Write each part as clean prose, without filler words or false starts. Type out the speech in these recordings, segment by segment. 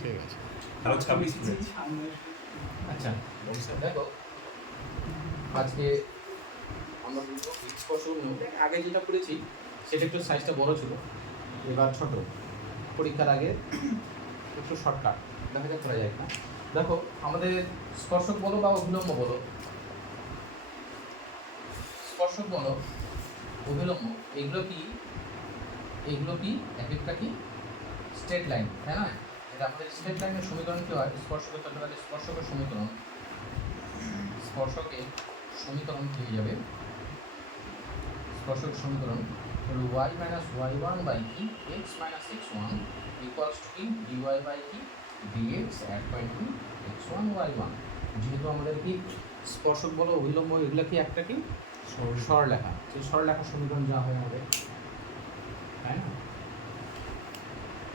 ঠিক আছে। আরো 26 মিনিট। আচ্ছা দেখো, আজকে আমরা বলবো স্পর্শ আগে যেটা করেছি সেটা একটু সাইজটা বড় ছিল, এবার ছোট। পরীক্ষার আগে একটু শর্টকাট দেখা যাক করা যায় না। দেখো আমাদের স্পর্শক বলো বা অভিলম্ব বলো, স্পর্শক বলো অভিলম্ব এগুলো কি এক একটা কি স্ট্রেট লাইন, তাই না? এটা আমাদের স্ট্রেট লাইনের সমীকরণ কি হয়? স্পর্শকের তাহলে স্পর্শকের সমীকরণ কি হয়ে যাবে? স্পর্শক সমীকরণ হলো y minus y one by কি x minus x one equals to কি ডিওয়াই বাই কি ডিএক্স অ্যাট পয়েন্ট কি এক্স ওয়ান ওয়াই ওয়ান। যেহেতু আমাদের কি স্পর্শক বলো অভিলম্ব এগুলো কি একটা কি সরলরেখা, সেই সরলরেখার সমীকরণ যা হয় আমাদের, তাই না?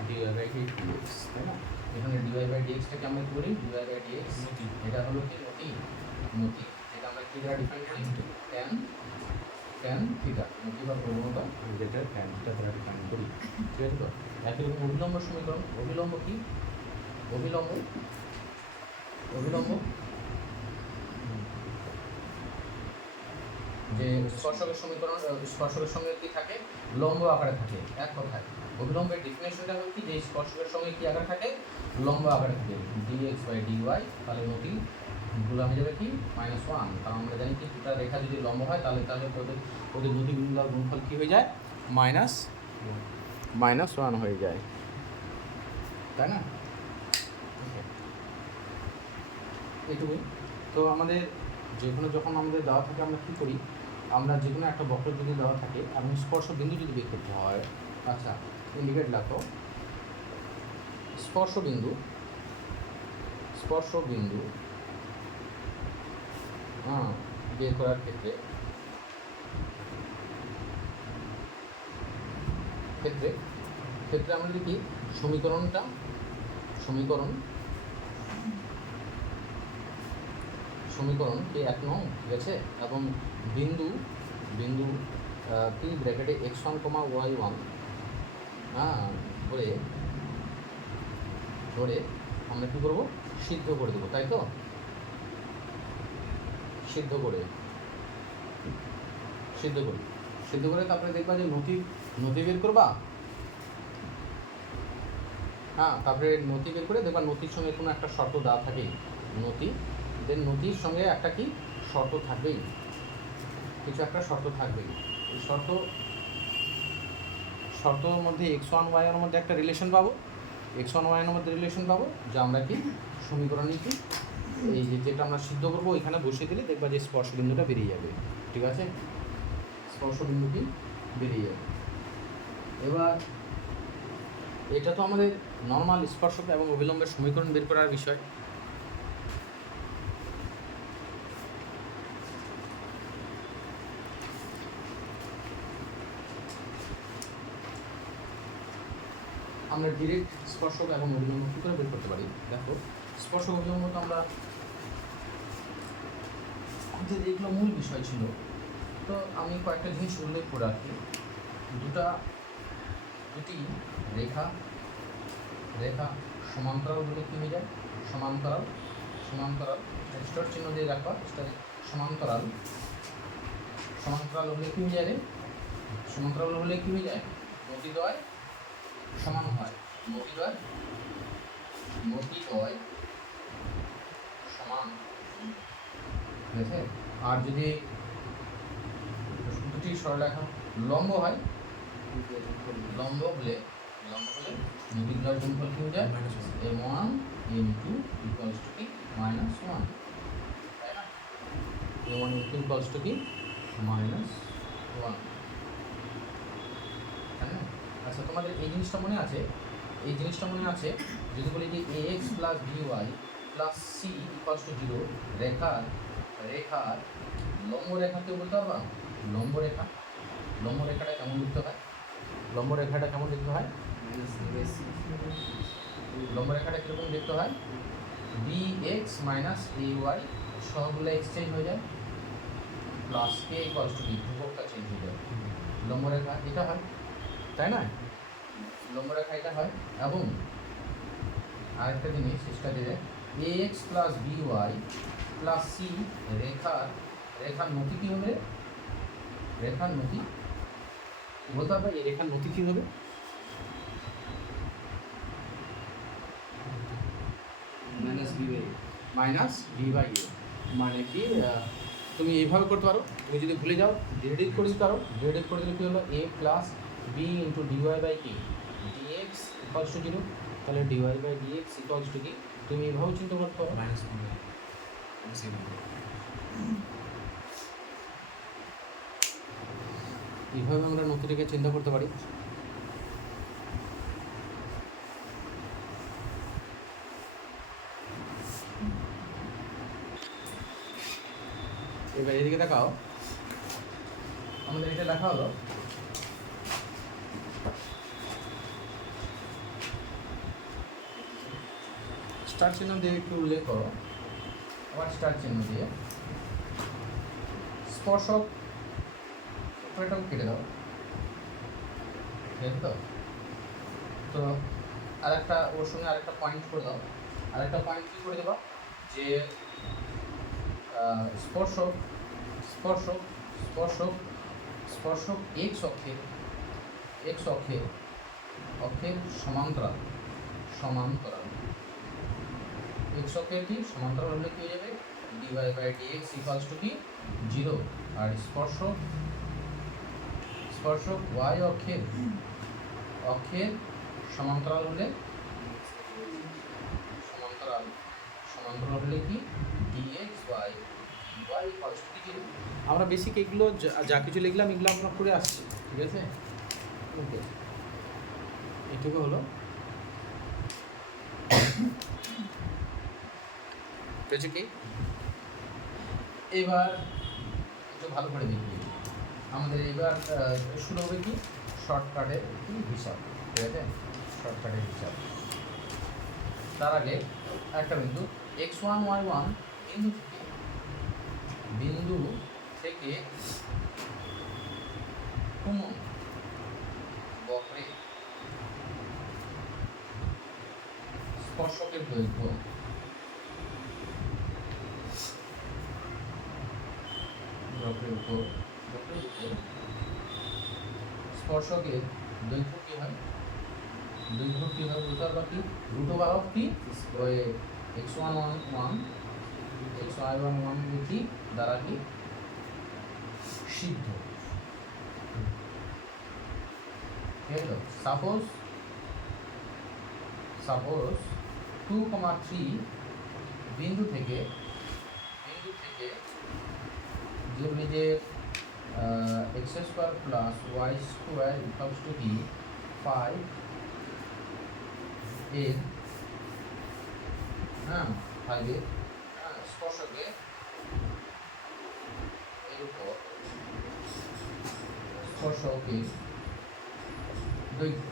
ডিওয়াই বাই ডিএক্স, তাই না? এখানে ডিওয়াই বাই ডিএক্সটাকে আমরা কি বলি? ডিওয়াই বাই ডিএক্স এটা হলো কি নতি, এটা আমরা কি দ্বারা ডিফাইন করি? ট্যান থিটা, নতি বা প্রবণতা যেটা ট্যান থিটা দ্বারা ডিফাইন করি, ঠিক আছে? তো একই রকম অভিলম্ব সমীকরণ, অভিলম্ব কি? অভিলম্ব যে স্পর্শকের সমীকরণ, স্পর্শকের সঙ্গে কি থাকে? লম্ব আকারে থাকে। এক কথায় অভিলম্বের ডেফিনেশনটা হলো কি, যে স্পর্শকের সঙ্গে কি আকারে থাকে? লম্ব আকারে থাকে। ডিএক্স বাই ডিওয়াই, তাহলে নতি গুলো হয়ে যাবে কি -1, কারণ আমরা জানি কি দুটা রেখা যদি লম্ব হয় তাহলে ওদের নতিগুলোর গুণফল কি হয়ে যায়? -1 হয়ে যায়, তাই না? এটুকুই। তো আমাদের যখন আমাদের দেওয়া থাকে আমরা কী করি? আমরা যে কোনো একটা বক্র যদি দেওয়া থাকে, আমি স্পর্শ বিন্দু যদি বের করতে হয়, আচ্ছা ইন্ডিকেট লেখো, স্পর্শ বিন্দু বের করার ক্ষেত্রে আমরা লিখি সমীকরণ কি 1 নং, ঠিক আছে? এবং বিন্দু কি ব্র্যাকেটে x1, y1 ধরে আমরা কী করবো? সিদ্ধ করে দেবো, তাই তো? সিদ্ধ করে তারপরে দেখবা যে নতি বের করবা, তারপরে নতি বের করে দেখবা নতির সঙ্গে কোনো একটা শর্ত দেওয়া থাকেই, নতির সঙ্গে একটা কি শর্ত থাকবেই, কিছু একটা শর্ত থাকবেই। এই শর্তর মধ্যে x1 y এর মধ্যে একটা রিলেশন পাবো, যা আমরা কি সমীকরণে কি এই যেটা আমরা সিদ্ধ করবো ওইখানে বসিয়ে দিলে দেখবা যে স্পর্শ বিন্দুটা বেরিয়ে যাবে, ঠিক আছে? স্পর্শ বিন্দুটি বেরিয়ে যাবে। এবার এটা তো আমাদের নর্মাল স্পর্শক এবং অভিলম্বের সমীকরণ বের করার বিষয়। আমরা ডিরেক্ট স্পর্শক এবং অভিলম্ব কী করে বের করতে পারি? দেখো, স্পর্শক অভিলম্ব তো আমরা আমাদের এগুলো মূল বিষয় ছিল, তো আমি কয়েকটা জিনিস উল্লেখ করে রাখি। দুটি রেখা সমান্তরাল হলে কী হয়ে যায়? সমান্তরাল স্টার চিহ্ন দিয়ে রাখবা, সমান্তরাল হলে কী হয়ে যায় রে? সমান্তরাল হলে কী হয়ে যায়? নতিদ্বয় সমান হয়, নতিদ্বয় সমান, ঠিক আছে? আর যদি দুটি সরলরেখা লম্ব হয়, লম্ব হলে নতিদ্বয়ের গুণফল কি হয়ে যায়? m1 m2 ইকুয়ালস টু কি -1, তাই না? m1 m2 ইকুয়ালস টু কি -1, তাই না? আচ্ছা, তোমাদের এই জিনিসটা মনে আছে? যদি বলি যে ax plus by plus c equals to 0, রেখার লম্ব রেখা কেউ বলতে পারবা? লম্ব রেখাটা কেমন লিখতে হয়? লম্ব রেখাটা কীরকম লিখতে হয়? bx মাইনাস ay সবগুলো এক্সচেঞ্জ হয়ে যায়, plus k equals to b, ধ্রুবকটা চেঞ্জ হয়ে যায়। লম্ব রেখা এটা হয়, তাই না? লম্ব রেখা এটা হয়, এবং আরেকটা জিনিস চেষ্টা দেবে ax plus by plus c রেখার নতি কী হবে? রেখার নতি বলতে হবে এই রেখার নতি কী হবে? মাইনাস ভি বাই এ। মানে কি তুমি এইভাবে করতে পারো, তুমি যদি ভুলে যাও ডিরেক্ট করে দিতে পারো। ডিরেক্ট করে দিলে কী হলো a plus b into dy by কি ডিএক্স ইকুয়ালস টু 0। তাহলে dy by dx equals to কি তুমি এইভাবেও চিন্তা করতে পারো মাইনাস। এইভাবে আমরা নতুনটাকে চিন্তা করতে পারি। এবার এদিকে দেখাও, আমাদের এটা লেখা হলো স্টার চিহ্ন দিয়ে একটু উল্লেখ করো, আবার স্টার চিহ্ন দিয়ে স্পর্শক এটাও কেটে দাও, ঠিক তো? তো আরেকটা ওর সঙ্গে আরেকটা পয়েন্ট করে দাও। আরেকটা পয়েন্ট কী করে দেবা যে স্পর্শক স্পর্শক স্পর্শক স্পর্শক এক্স অক্ষের অক্ষের সমান্তরাল এক্স অক্ষের কি সমান্তরাল হলে কি হয়ে যাবে dy by dx equals to কি 0। আর স্পর্শক ওয়াই অক্ষের সমান্তরাল হলে কি dx by y equals to 0। আমরা বেসিক এগুলো যা কিছু লিখলাম এগুলো আমরা করে আসছি, ঠিক আছে? ওকে, এটুকু হলো। বুঝেছি কি? এবার একটু ভালো করে দেখবি, আমাদের এবার শুরু হবে কি শর্টকাটের কি হিসাব, ঠিক আছে? শর্টকাটের হিসাব। তার আগে একটা বিন্দু x1 y1 বিন্দু থেকে কোন বক্রে স্পর্শকের দৈর্ঘ্য স্পর্শকের দৈর্ঘ্য কী হয়? রুট ওভার কি ওই x1 1 x1 কি দ্বারা কি সিদ্ধ। সাপোজ 2,3 বিন্দু থেকে যেগুলি যে x square plus y square equals to কি 5 এর স্পর্শকে এর উপর স্পর্শকে দৈর্ঘ্য,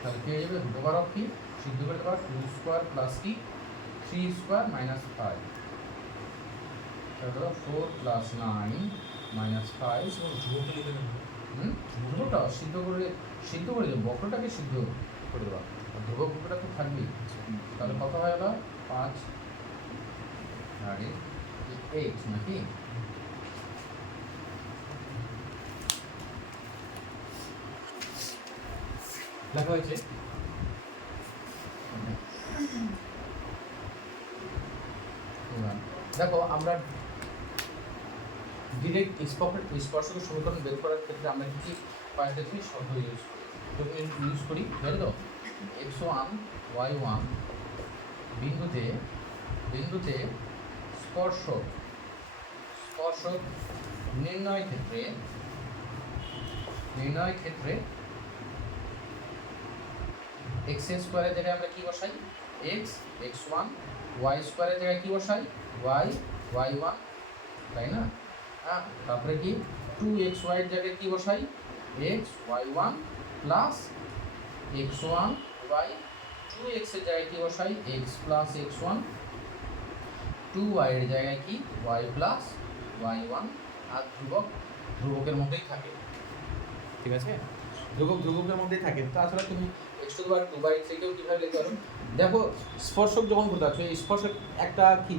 তাহলে কি হয়ে যাবে রুট ওভার অফ কি সিদ্ধ করতে পারো 2 স্কোয়ার প্লাস কি 3 স্কোয়ার মাইনাস 5, তাহলে 4 প্লাস 9 মাইনাস 5। ধ্রুবকটা সিদ্ধ করে দেবো, বক্রটাকে সিদ্ধ করে দেওয়া, ধ্রুবক বক্রটা তো থাকবেই। তাহলে কত হয় হলো 5 আর 8 নাকি? লেখা হয়েছে। দেখো আমরা ডিরেক্ট স্পর্শকের সমীকরণ বের করার ক্ষেত্রে আমরা কি কয়েকটা জিনিস শব্দ ইউজ করি বুঝলে তো? x1 y1 বিন্দুতে স্পর্শক নির্ণয় ক্ষেত্রে x স্কোয়ারের জায়গায় আমরা কি বসাই x1, y স্কোয়ারের জায়গায় কি বসাই y1, তাই না? হ্যাঁ, তারপরে কি 2xy এর জায়গায় কি বসাই xy1 plus x1 y, 2x এর জায়গায় কি বসাই x প্লাস x1, 2y এর জায়গায় কি y প্লাস y1। আর ধ্রুবকের মধ্যেই থাকে, ঠিক আছে? ধ্রুবকের মধ্যেই থাকে। তো আসলে তুমি x x টু দি পাওয়ার 2/3 কেও কিভাবে লিখতে পারো? দেখো স্পর্শক যখন বলতে আছে এই স্পর্শক একটা কি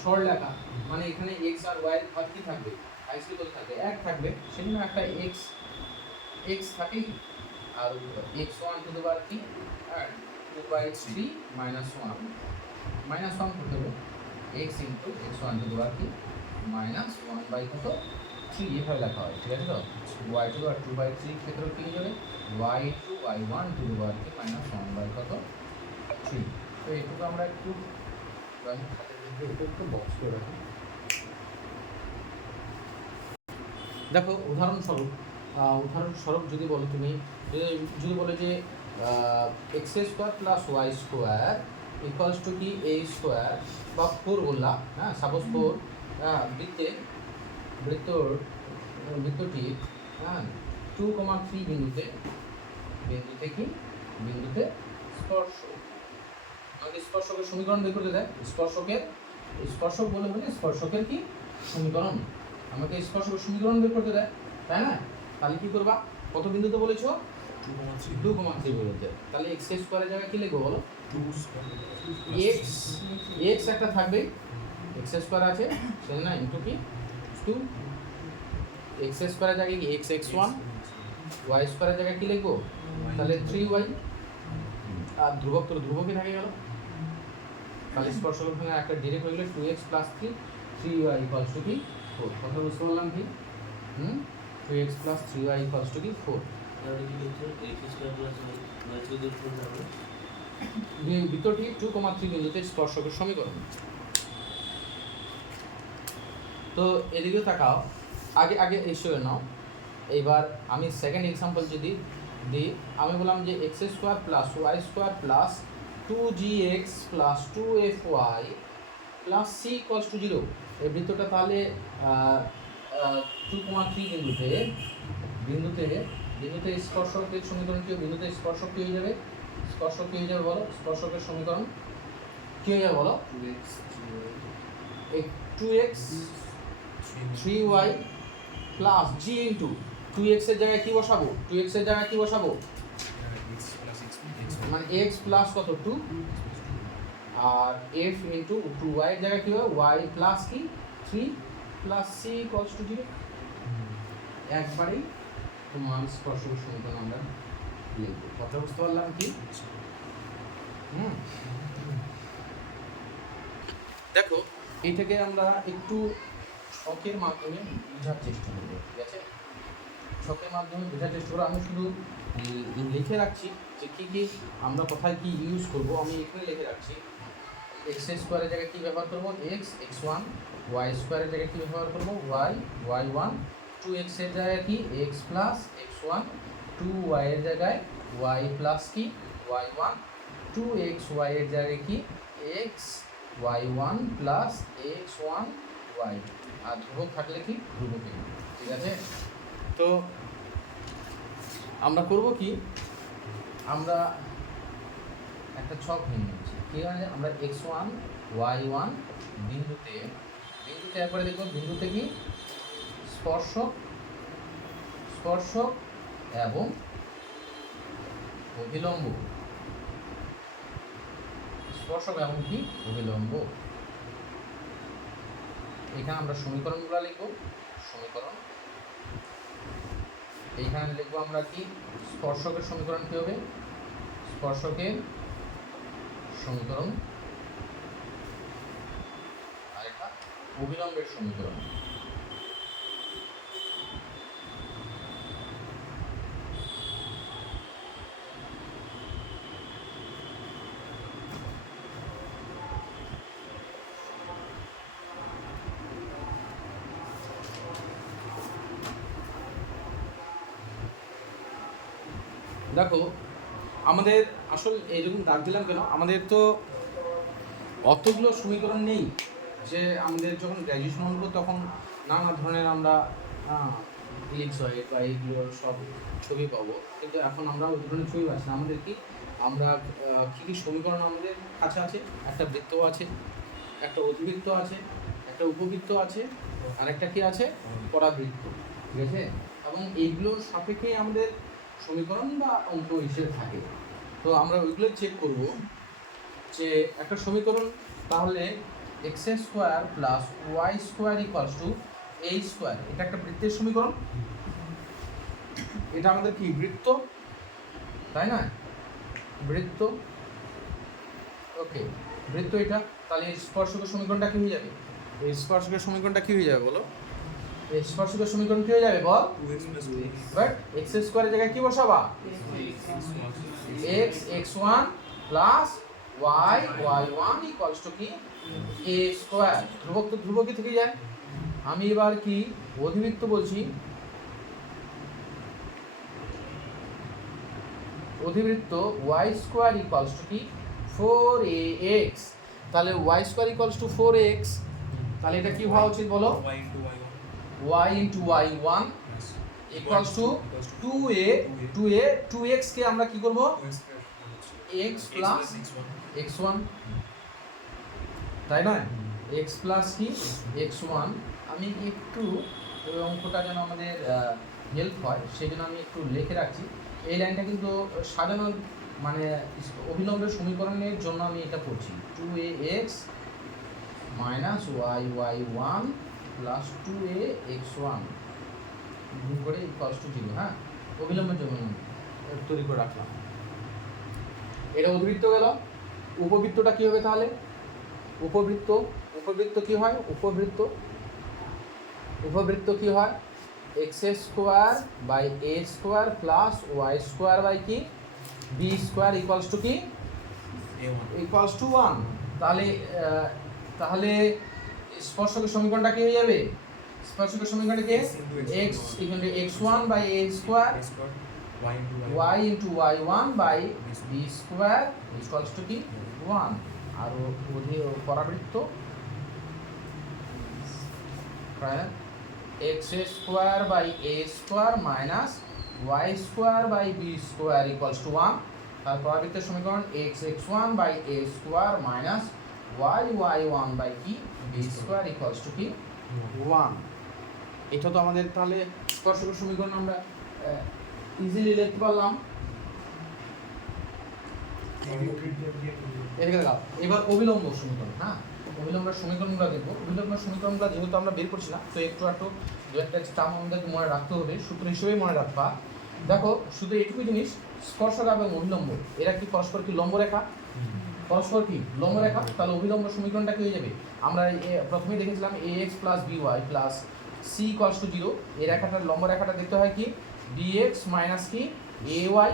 সরলরেখা, মানে এখানে x আর y এর ঘাত কি থাকবে, আইসি কত থাকবে, এক থাকবে, সেজন্য একটা x থাকে আর x1 টু দি পাওয়ার কি আর 2/3 -1 -1 করতে হবে x into x1 to the power কি -1 বাই কত 3 এভাবে লেখা হয়, ঠিক আছে তো? y টু দি পাওয়ার 2/3 ক্ষেত্রে কি হয়ে যাবে y to y1 to the power কি -1 বাই কত 3। তো এইটুকু আমরা একটু ড্রয়িং খাতার মধ্যে একটু বক্স করে রাখি। দেখো উদাহরণস্বরূপ যদি বলো তুমি যদি বলে যে x square plus y square equals to কি এ স্কোয়ার বা 4 বললাম, হ্যাঁ সাপোজ 4 বৃত্তটি হ্যাঁ 2,3 বিন্দুতে স্পর্শ, আমাদের স্পর্শকের সমীকরণ বের করতে দেয়। স্পর্শক বলে স্পর্শকের কি সমীকরণ, আমাকে স্পর্শকের সমীকরণ বের করতে দেয়, তাই না? তাহলে কি করবা, কত বিন্দুতে বলেছো 2,3 বিন্দুতে, তাহলে x স্কয়ারের জায়গায় কি লিখবো বলো, x একটা থাকবে, x স্কয়ার আছে সেজন্য ইনটু কি 2, x স্কয়ারের জায়গায় কি x1, y স্কয়ারের জায়গায় কি লিখবো তাহলে 3y, আর ধ্রুবকই থাকে গেল, তাহলে স্পর্শকের সঙ্গে একটা ডিরেক্ট হয়ে গেল 2x + 3y ইকুয়ালস টু কি 4। কথা বুঝতে পারলাম কি? 2x + 3y ইকুয়ালস টু কি 4। বৃত্তটি 2,3 বিন্দুতে স্পর্শকের সমীকরণ। তো এদিকে তাকাও, আগে এসে নাও। এইবার আমি সেকেন্ড এক্সাম্পল যদি দিই, আমি বললাম যে x² + y² + 2gx + 2fy + c = 0। এই বৃত্তটা তাহলে 2,3 বিন্দুতে স্পর্শকের সমীকরণ কি, বিন্দুতে স্পর্শক কি হয়ে যাবে, বলো, স্পর্শকের সমীকরণ কি হয়ে যাবে বলো, 2x 3y plus g into 2x এর জায়গায় কি বসাবো, মানে x প্লাস কত 2 আর f ইনটু 2y এর জায়গায় কি হবে y প্লাস কি 3 প্লাস c ইকুয়ালস টু 0। একবারেই তোমার স্পর্শক সমীকরণ আমরা লিখব। কথা বুঝতে পারলাম কি? দেখো এইটাকে আমরা একটু ছকের মাধ্যমে বোঝার চেষ্টা করব, ঠিক আছে? ছকের মাধ্যমে বোঝার চেষ্টা করব। আমি শুধু লিখে রাখছি যে কি আমরা কোথায় কি ইউজ করব, আমি এখানে লিখে রাখছি। x স্কয়ারের জায়গায় কি ব্যবহার করব x, x1, y স্কয়ারের জায়গায় কি ব্যবহার করব y, y1, 2x এর জায়গায় কি x প্লাস x1, 2y এর জায়গায় y প্লাস কি y1, 2xy এর জায়গায় কি x y1 plus x1 y, আর ধ্রুবক থাকলে কি ধ্রুবকে, ঠিক আছে? তো আমরা করব কি, আমরা একটা ছক নিয়ে নিচ্ছি, ঠিক আছে? আমরা x1 y1 বিন্দুতে একবারে দেখব, বিন্দুতে কি স্পর্শক এবং অভিলম্ব, এখানে আমরা সমীকরণগুলো লিখব। এইখানে লিখবো আমরা কি স্পর্শকের সমীকরণ কি হবে, আর এটা অভিলম্বের সমীকরণ। দেখো আমাদের আসল এইরকম দাগ দিলাম কেন, আমাদের তো অতগুলো সমীকরণ নেই যে আমাদের যখন গ্র্যাজুয়েশন হলো তখন নানা ধরনের আমরা ইলিপসয়েড বা এইগুলোর সব ছবি পাবো, কিন্তু এখন আমরা ওই ধরনের ছবি পাচ্ছি না। আমাদের কি আমরা কী সমীকরণ আমাদের কাছে আছে, একটা বৃত্ত আছে, একটা অধিবৃত্ত আছে, একটা উপবৃত্ত আছে, আর একটা কি আছে পরাবৃত্ত, ঠিক আছে? এবং এইগুলোর সাপেক্ষেই আমাদের সমীকরণ বা অঙ্ক হিসেবে থাকে। তো আমরা ওইগুলো চেক করব যে একটা সমীকরণ তাহলে x square plus y square equals to a square, এটা একটা বৃত্তের সমীকরণ। এটা আমাদের কি বৃত্ত, তাই না? বৃত্ত, ওকে বৃত্ত এটা। তাহলে স্পর্শকের সমীকরণটা কি হয়ে যাবে? এই স্পর্শকের সমীকরণটা কি হয়ে যাবে বলো? এই স্পর্শকের সমীকরণ কি হয়ে যাবে বল? বাট এক্স স্কোয়ারের জায়গায় কি বসাবা? X x one plus y y one equals to কি এ স্কোয়ার। ধ্রুবক তো ধ্রুবকই থেকে যায়। আমি এবার কি অধিবৃত্ত বলছি, অধিবৃত্ত ওয়াই স্কোয়ার ইকুয়ালস টু কি 4ax। তাহলে Y square equals two 4x, তাহলে এটা কি হওয়া উচিত বলো? y into y one equals to 2x কে আমরা কি করব? x প্লাস x1, তাই না? x প্লাস কি x1। আমি একটু অঙ্কটা যেন আমাদের হেল্প হয় সেই জন্য আমি একটু লিখে রাখছি। এই লাইনটা কিন্তু সাজানো মানে অভিলম্বের সমীকরণের জন্য আমি এটা করছি। 2ax minus y y one plus 2ax1 গুণ করে ইকুয়ালস টু 0। হ্যাঁ, অভিলম্বের জন্য তৈরি করে রাখলাম। এটা অধিবৃত্ত গেল। উপবৃত্তটা কি হবে তাহলে? উপবৃত্ত, উপবৃত্ত কি হয়? উপবৃত্ত কি হয়? X square by a square plus y square by কি বি স্কোয়ার ইকুয়ালস টু কি ইকুয়ালস টু 1। তাহলে তাহলে স্পর্শকের সমীকরণটা কি হয়ে যাবে? স্পর্শকের সমীকরণটা কি? x equal to x1 by a square y into y1 by b square equals to কি 1। আর পরাবৃত্ত x square by a square minus y square by b square equals to 1। তার পরাবৃত্তের সমীকরণ x x1 by a square minus y y1 by কি b square equals to কি 1। এটা তো আমাদের তাহলে স্পর্শকের সমীকরণ আমরা ইজিলি লিখতে পারলাম। এবার অবিলম্ব সমীকরণ। হ্যাঁ, অবিলম্বের সমীকরণগুলো দেখবো। অবিলম্বের সমীকরণগুলো যেহেতু আমরা বের করছি না, তো একটু দু একটা টার্ম আমাদের মনে রাখতে হবে, সূত্র হিসেবেই মনে রাখবা। দেখো শুধু এইটুকু জিনিস, স্পর্শক এবং অভিলম্ব এরা কি পরস্পর কি লম্ব রেখা? পরস্পর কি লম্ব রেখা। তাহলে অভিলম্ব সমীকরণটা কি হয়ে যাবে? আমরা প্রথমেই দেখেছিলাম ax plus by plus c equals to 0। এই রেখাটার লম্ব রেখাটা দেখতে হয় কি dx মাইনাস কি ay।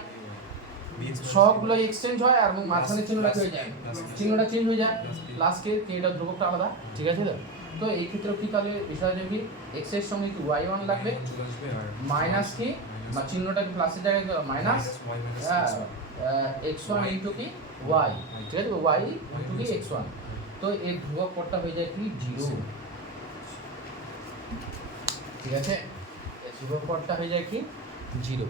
সবগুলো এক্সচেঞ্জ হয় আর মাঝখানে চিহ্নটা হয়ে যায়, চিহ্নটা চেঞ্জ হয়ে যায় প্লাস কে এটা ধ্রুবকটা আলাদা, ঠিক আছে? তো এই ক্ষেত্রে কি তাহলে বিষয় যাবে কি x এর সঙ্গে কি y1 লাগবে মাইনাস কি বা চিহ্নটা প্লাসের জায়গায় মাইনাস x1 ইনটু কি y, ঠিক আছে? y ইনটু কি x1। তো এই ধ্রুবক পদটা হয়ে যায় কি 0, ঠিক আছে? এই ধ্রুবক পদটা হয়ে যায় কি 0।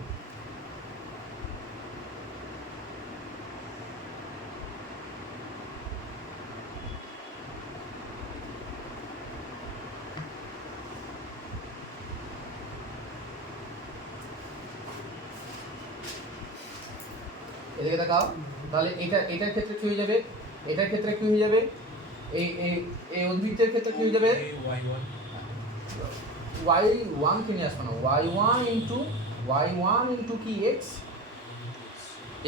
এদিকে দেখাও। তাহলে এটার ক্ষেত্রে কি হয়ে যাবে? এটার ক্ষেত্রে কি হয়ে যাবে? এই এই এই অধিবৃত্তের ক্ষেত্রে কি হয়ে যাবে? y1 কে নিয়ে আসবো না, y1 ইনটু কি x,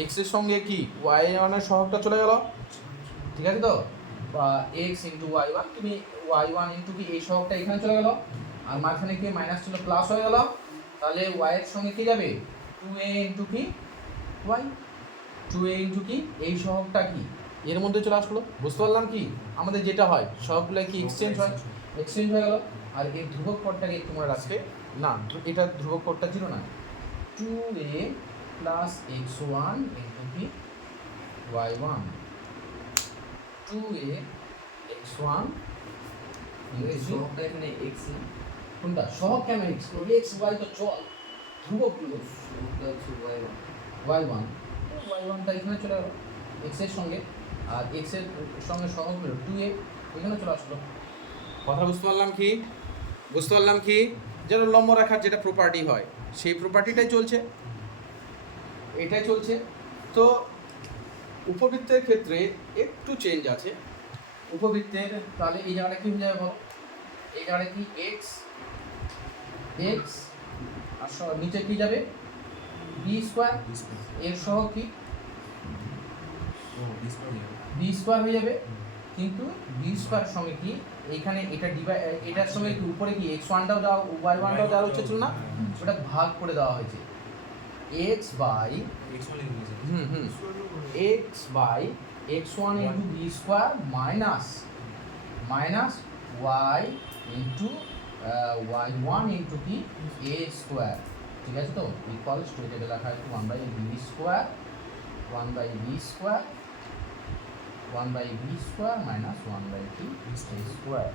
x এর সঙ্গে কি y1 এর সহগটা চলে গেল, ঠিক আছে? তো x ইনটু y1, তুমি y1 ইনটু কি এই সহগটা এখানে চলে গেল আর মাঝখানে কি মাইনাস ছিল প্লাস হয়ে গেল। তাহলে y এর সঙ্গে কি যাবে 2a ইনটু কি y, 2a ইনটু কি এই সহগটা কি এর মধ্যে চলে আসলো। বুঝতে পারলাম কি আমাদের যেটা হয় সবগুলো কি এক্সচেঞ্জ হয়, এক্সচেঞ্জ হয়ে গেল। আর এই ধ্রুবক পদটাকে একটু মনে রাখবে না, এটা ধ্রুবক পদটা 0 না, 2a প্লাস x1 ইনটু কি y1, 2a x1 সহগটা এখানে x না, কোনটা সহগ? কেন x? x y তো চল, ধ্রুবক সহগটা হচ্ছে y1, y1টা এখানে চলে গেল x এর সঙ্গে, আর x এর সঙ্গে সহগ হলো 2a, এখানে চলে আসলো। কথা বুঝতে পারলাম কি? বুঝতে পারলাম কি? যেটা লম্ব রেখার যেটা প্রপার্টি হয় সেই প্রপার্টিটাই চলছে, এটাই চলছে। তো উপবৃত্তের ক্ষেত্রে একটু চেঞ্জ আছে। উপবৃত্তের তাহলে এই জায়গাটা কি হয়ে যাবে বলো, এই জায়গাটা কি এক্স এক্স আর নিচে কি যাবে বি স্কোয়ার, এর সহ কি বি স্কোয়ার হয়ে যাবে। কিন্তু বি স্কোয়ার সঙ্গে কি এইখানে এটা এটার সঙ্গে কি উপরে কি এক্স ওয়ানটাও দেওয়া ওয়াই ওয়ানটাও দেওয়া হচ্ছে ছিল না, ওটা ভাগ করে দেওয়া হয়েছে x by x by x one into b square minus y into y one into কি এ স্কোয়ার, ঠিক আছে তো, ইকুয়ালস টু এটা লেখা আছে 1/b square 1/b square minus 1/t square.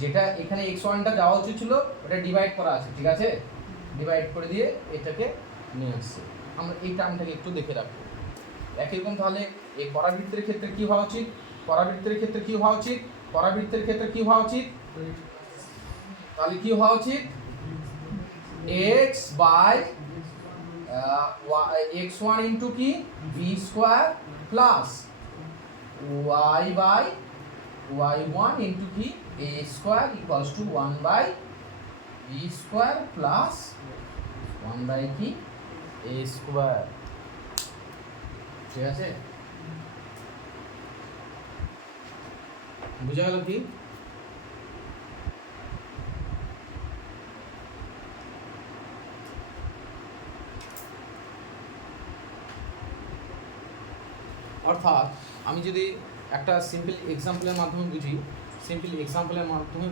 যেটা এখানে x1টা যাওয়া উচিত ছিল ওটা ডিভাইড করা আছে, ঠিক আছে, ডিভাইড করে দিয়ে এটাকে নিয়ে আসছে। আমরা এই টার্মটাকে একটু দেখে রাখবো। একই রকম তাহলে এই পরাবৃত্তের ক্ষেত্রে কি হওয়া উচিত, পরাবৃত্তের ক্ষেত্রে কি হওয়া উচিত, পরাবৃত্তের ক্ষেত্রে কি হওয়া উচিত, তাহলে কি হওয়া উচিত x বাই x1 ইন্টু কি b square plus y by y1 into কি a square equals to 1/b square plus 1 কি a স্কোয়ার, ঠিক আছে, বুঝা গেল কি? অর্থাৎ আমি যদি একটা সিম্পল এক্সাম্পলের মাধ্যমে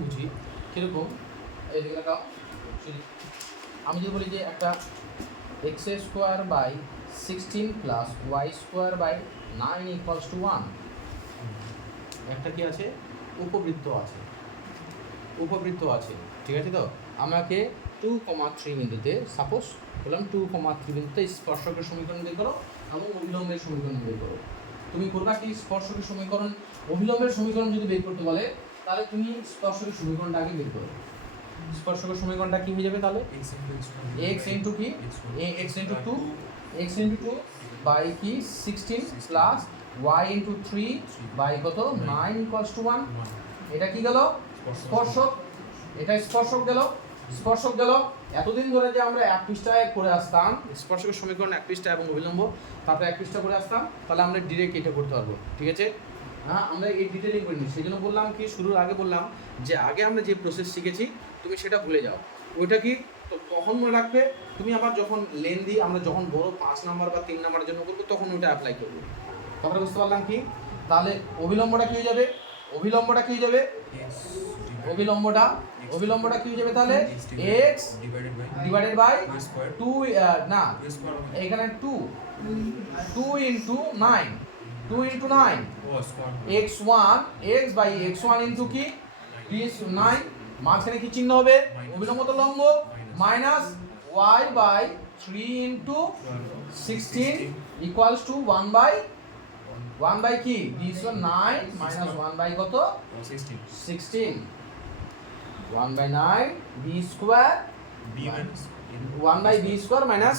বুঝি, কীরকম এই জায়গাটা আমি যদি বলি যে একটা x square by 16 plus y square by 9 equals to 1, একটা কি আছে উপবৃত্ত আছে, ঠিক আছে তো। আমাকে 2,3 বিন্দুতে সাপোজ বললাম 2,3 বিন্দুতে স্পর্শকের সমীকরণ বের করো এবং অভিলম্বের সমীকরণ বের করো। তুমি করবা কি স্পর্শকের সমীকরণ, অভিলম্বের সমীকরণ যদি বের করতে বলে তাহলে তুমি স্পর্শকের সমীকরণটা আগে বের করো। স্পর্শকের সমীকরণটা কি হয়ে যাবে তাহলে x ইনটু কি x ইনটু 2 বাই কি 16 প্লাস y ইনটু 3 বাই কত 9 ইকুয়ালস টু 1। এটা কি গেল স্পর্শক, এটা স্পর্শক গেল। এতদিন ধরে যে আমরা এক পৃষ্ঠায় করে আসতাম স্পর্শকের সমীকরণ এক পৃষ্ঠা এবং অভিলম্ব, তারপরে এক পৃষ্ঠা করে আসতাম, তাহলে আমরা ডিরেক্ট এটা করতে পারবো, ঠিক আছে। হ্যাঁ, আমরা এই ডিটেলিং করিনি, সেই জন্য বললাম কি শুরুর আগে বললাম যে আগে আমরা যে প্রসেস শিখেছি তুমি সেটা ভুলে যাও। ওইটা কি তো তখন মনে রাখবে, তুমি আবার যখন লেন্দি আমরা যখন বড় 5 নাম্বার বা 3 নাম্বারের জন্য করবো তখন ওইটা অ্যাপ্লাই করবো। তারপরে বুঝতে পারলাম কি, তাহলে অভিলম্বটা কি হয়ে যাবে অভিলম্বটা কি হয়ে যাবে তাহলে x ডিভাইডেড বাই 2 না এখানে 2 into 9 x1 x by x1 into কি 9, মাঝখানে কি চিহ্ন হবে অভিলম্ব তো লম্ব, minus y by 3 into 16 equals to 1 by কি d9 মাইনাস 1 বাই কত 16 1 by 9 b square 1 by b square minus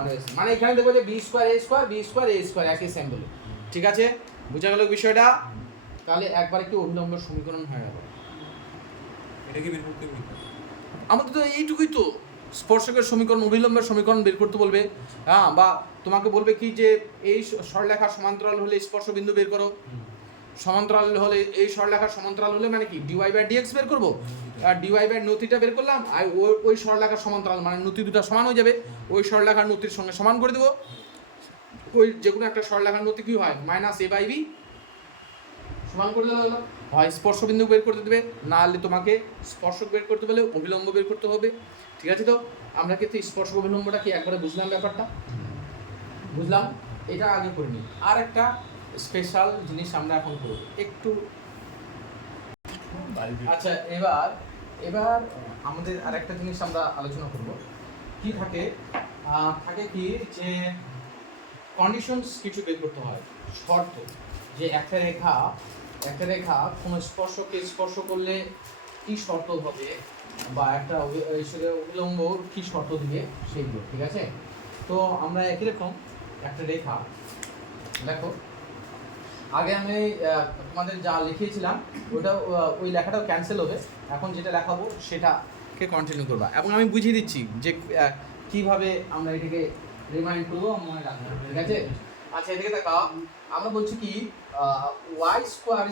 1, মানে এখানে দেখো যে b স্কয়ার a স্কয়ার একই সেম বলে, ঠিক আছে, বুঝা গেল বিষয়টা। তাহলে একবার কি অভিলম্বের সমীকরণ হয়ে গেল। এটা কি বের করতে হবে? আমাদের তো এইটুকুই তো, স্পর্শকের সমীকরণ অভিলম্বের সমীকরণ বের করতে বলবে, হ্যাঁ, বা তোমাকে বলবে কি যে এই সরলরেখার সমান্তরাল হলে স্পর্শ বিন্দু বের করো, সমান্তরাল হলে এই সরলরেখার সমান্তরাল হলে মানে কি dy/dx বের করব, আর dy/নতিটা বের করলাম, আর ওই সরলরেখার সমান্তরাল মানে নতি দুটো সমান হয়ে যাবে, ওই সরলরেখার নতির সঙ্গে সমান করে দেব। ওই যে কোনো একটা সরলরেখার নতি কি হয় -a/b সমান করে দেওয়া হলো। হয় স্পর্শ বিন্দু বের করতে দেবে, না হলে তোমাকে স্পর্শক বের করতে বলে অভিলম্ব বের করতে হবে, ঠিক আছে। তো আমরা কিন্তু স্পর্শ অভিলম্বটা কি একবারে বুঝলাম, ব্যাপারটা বুঝলাম, এটা আগে করিনি। আর একটা স্পেশাল জিনিস আমরা এখন করব একটু। আচ্ছা, এবার আমাদের আর একটা জিনিস আমরা আলোচনা করব, কি থাকে কি যে কন্ডিশনস কিছু বের করতে হয়, শর্ত, যে একটা রেখা কোনো স্পর্শকে স্পর্শ করলে কি শর্ত হবে, বা একটা অভিলম্ব কি শর্ত দিবে সেইগুলো, ঠিক আছে? তো আমরা একই রকম একটা রেখা দেখো, আগে আমি তোমাদের যা লিখিয়েছিলাম ওটা ওই লেখাটাও ক্যান্সেল হবে, এখন যেটা লেখাবো সেটাকে কন্টিনিউ করবা, এবং আমি বুঝিয়ে দিচ্ছি যে কিভাবে আমরা এটাকে রিমাইন্ড করবো, মনে রাখবো, ঠিক আছে? আচ্ছা, এদিকে দেখো, আমরা বলছি কি y square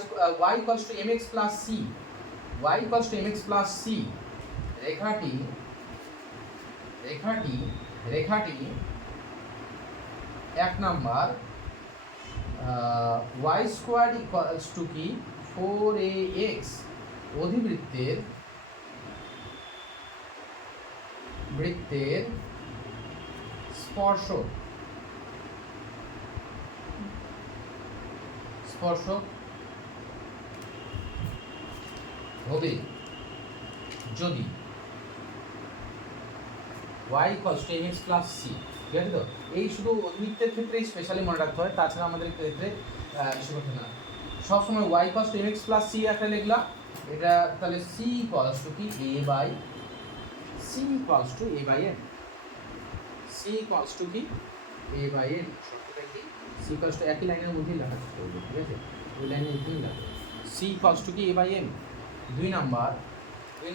y equals to mx plus c, y equals to mx plus c, রেখাটি এক number y square equals to কি 4ax অধিবৃত্তের স্পর্শক হবে যদি y equals to mx plus c, ঠিক আছে? তো এই শুধু অধিবৃত্তের ক্ষেত্রে স্পেশালি মনে রাখতে হয়, তাছাড়া আমাদের ক্ষেত্রে ইস্যু করতে না, সবসময় y equals to mx plus c একটা লিখলাম, এটা তাহলে c ইকুয়ালস টু কি a by m, c equals to কি a বাই m, শর্তটা কি c ইকুয়ালস টু একই লাইনের মধ্যেই লেখা চেষ্টা করবো, ঠিক আছে? ওই লাইনের মধ্যেই লেখা c ইকুয়ালস টু কি a বাই m। দুই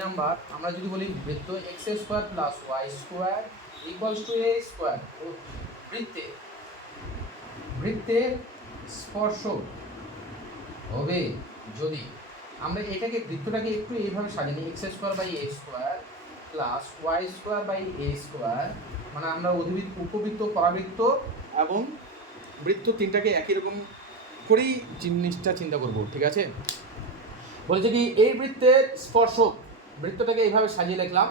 নাম্বার আমরা যদি বলি বৃত্ত x square plus y square equals to a square, বৃত্তের স্পর্শক হবে যদি, আমরা এটাকে বৃত্তটাকে একটু এইভাবে সাজিয়ে নিই, x square by a square plus y square by a square, মানে আমরা উপবৃত্ত, পরাবৃত্ত এবং বৃত্ত তিনটাকে একই রকম করেই জিনিসটা চিন্তা করব, ঠিক আছে? বলেছে কি এই বৃত্তের স্পর্শক, বৃত্তটাকে এইভাবে সাজিয়ে লিখলাম,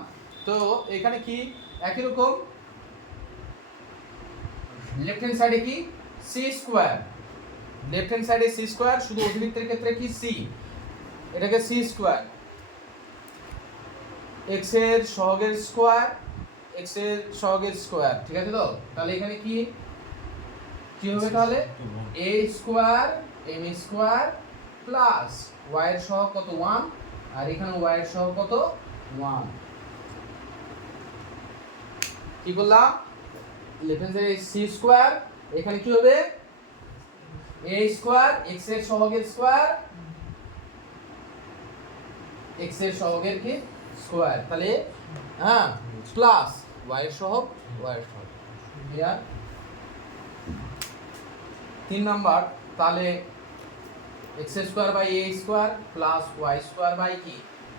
তো এখানে কি একই রকম লেফট হ্যান্ড সাইডে কি c স্কয়ার, লেফট হ্যান্ড সাইডে c স্কয়ার, শুধু অধিবৃত্তের ক্ষেত্রে কি c, এটাকে c স্কয়ার, x এর সহগের স্কয়ার, ঠিক আছে? তো তাহলে এখানে কি হবে, তাহলে a square m square plus y এর সহগ কত 1, আর এখানে y এর সহগ কত 1, কি করলাম লেফট হ্যান্ড সাইডে c স্কয়ার, এখানে কি হবে a স্কয়ার, x এর সহগের স্কয়ার, কি স্কয়ার, তাহলে হ্যাঁ প্লাস y এর সহগ, ক্লিয়ার? 3 নাম্বার, তাহলে x square by a square plus y square by কি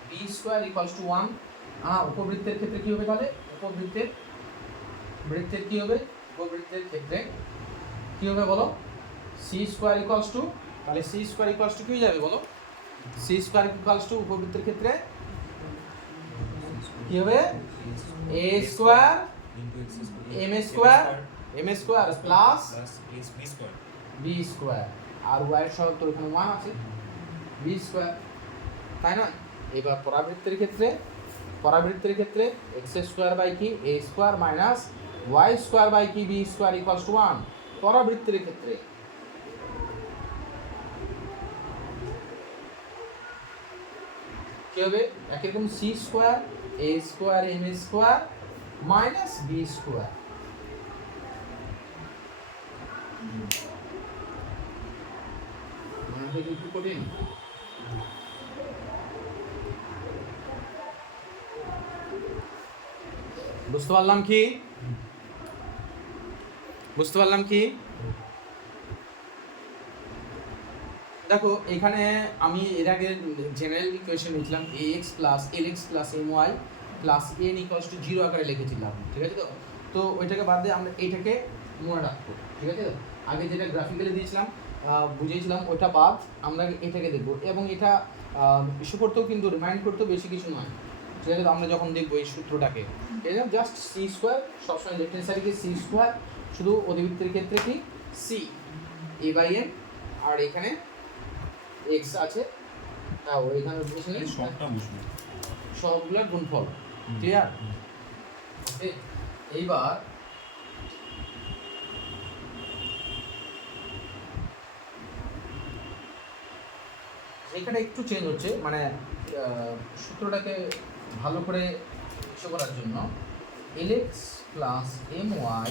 b স্কয়ার ইকুয়ালস টু 1, উপবৃত্তের ক্ষেত্রে কি হবে, তাহলে উপবৃত্তের কি হবে, উপবৃত্তের ক্ষেত্রে কি হবে বলো, c স্কয়ার ইকুয়ালস টু, তাহলে c স্কয়ার ইকুয়ালস টু কি হয়ে যাবে বলো, c স্কয়ার ইকুয়ালস টু উপবৃত্তের ক্ষেত্রে কি হবে a square m square plus b square, আর y এর সহগ তো এখানে 1 আছে, b স্কয়ার, তাই না? এবার পরাবৃত্তের ক্ষেত্রে x স্কয়ার বাই কি a square minus y square by কি b স্কয়ার ইকুয়ালস টু 1, পরাবৃত্তের ক্ষেত্রে কি হবে একই রকম c square a square m square minus b square, মানে এটা একটু কঠিন, বুঝতে পারলাম কি দেখো এখানে আমি এর আগে জেনারেল ইকুয়েশন লিখলাম ax plus lx plus my plus n equals to 0 আকারে লিখেছিলাম, ঠিক আছে? তো ওইটাকে বাদ দিয়ে আমরা এইটাকে মনে রাখবো, ঠিক আছে? আগে যেটা গ্রাফিক্যালি দিয়েছিলাম বুঝিয়েছিলাম ওটা বাদ আমরা এটাকে দেখবো, এবং এটা ইস্যু করতেও কিন্তু রিমাইন্ড করতেও বেশি কিছু নয়, ঠিক আছে? আমরা যখন দেখবো এই সূত্রটাকে, এটা জাস্ট c স্কয়ার, সবসময় লেফট হ্যান্ড সাইডে কি c স্কয়ার, শুধু অধিবৃত্তের ক্ষেত্রে কি c a বাই m, আর এখানে x আছে, এখানে বসে নেই সবগুলোর গুণফল, ক্লিয়ার? এইবার এখানে একটু চেঞ্জ হচ্ছে, মানে সূত্রটাকে ভালো করে ইস্যু করার জন্য lx plus my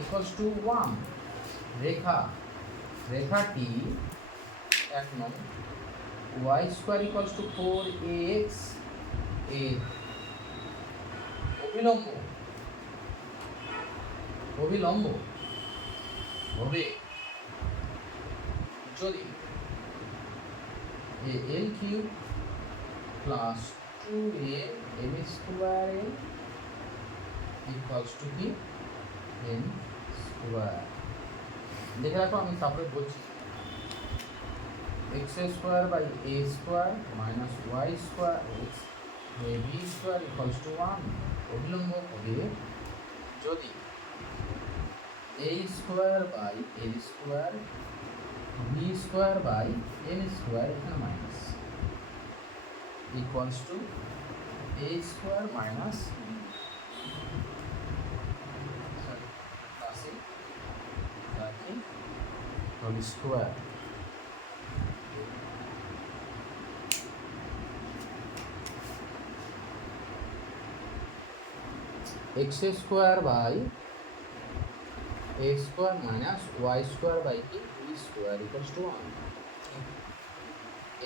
equals to 1 রেখাটি 1 নং y square equals two 4ax এর অভিলম্ব হবে যদি al cube plus 2a m square equals to কি n স্কোয়ার। দেখে রাখো আমি তারপরে বলছি x square by a square minus y square x b square equals to 1 অভিলম্ব হবে যদি a square by l square b square by n square এখানে minus equals to a square minus whole square. x square by a square minus y square by কি b square equals to 1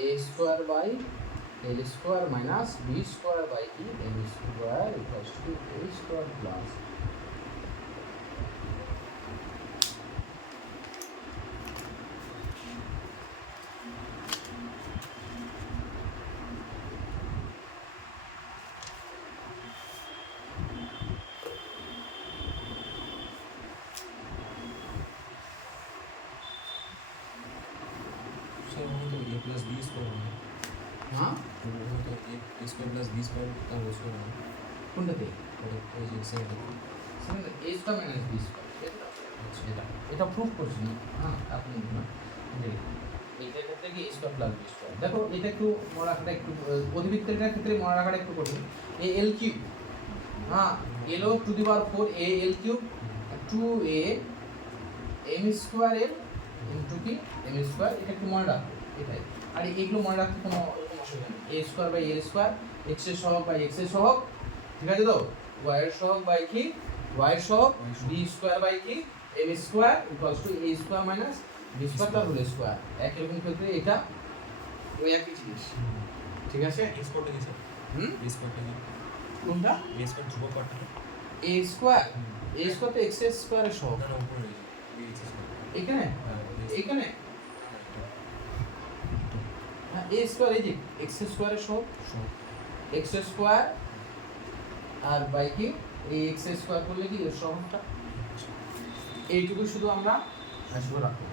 a square by l square minus b square by কি m square equals to a square plus sir वो तो a plus b square है हाँ वो तो a square plus b square का वो स्क्वायर है কোনটাতে और ये सेकंड সেখানে a square minus b square এটা প্রুফ করছি না। হ্যাঁ আপনি না এইটার ক্ষেত্রে কি a square plus b square. দেখো এটা একটু মনে রাখাটা একটু অধিবৃত্তের ক্ষেত্রে মনে রাখাটা একটু কঠিন। a l কিউব হ্যাঁ l two the power 4 a l cube 2a m square এর ইনটু কি m স্কোয়ার এটা একটু মনে রাখো এটাই। আর এইগুলো মনে রাখতে কোনো রকম অসুবিধা নেই। a square by l square x এর সহগ বাই x এর সহগ ঠিক আছে তো y এর সহগ বাই কি y এর সহগ b স্কোয়ার বাই কি m square equals to a square minus b square তার হোল স্কোয়ার। একই রকম ক্ষেত্রে এটা ওই একই জিনিস ঠিক আছে। a स्क्वायर है सर a स्क्वायर है কোনটা a स्क्वायर ध्रुव पार्ट है a স্কোয়ার তো x এর স্কোয়ারের সহগ ना ऊपर है ये x स्क्वायर এখানে এখানে হ্যাঁ a স্কোয়ার এই যে x স্কোয়ারের সহগ x স্কোয়ার আর বাই কি এই x স্কোয়ার করলে কি এর সহগটা এইটুকু শুধু আমরা আসবো রাখবো।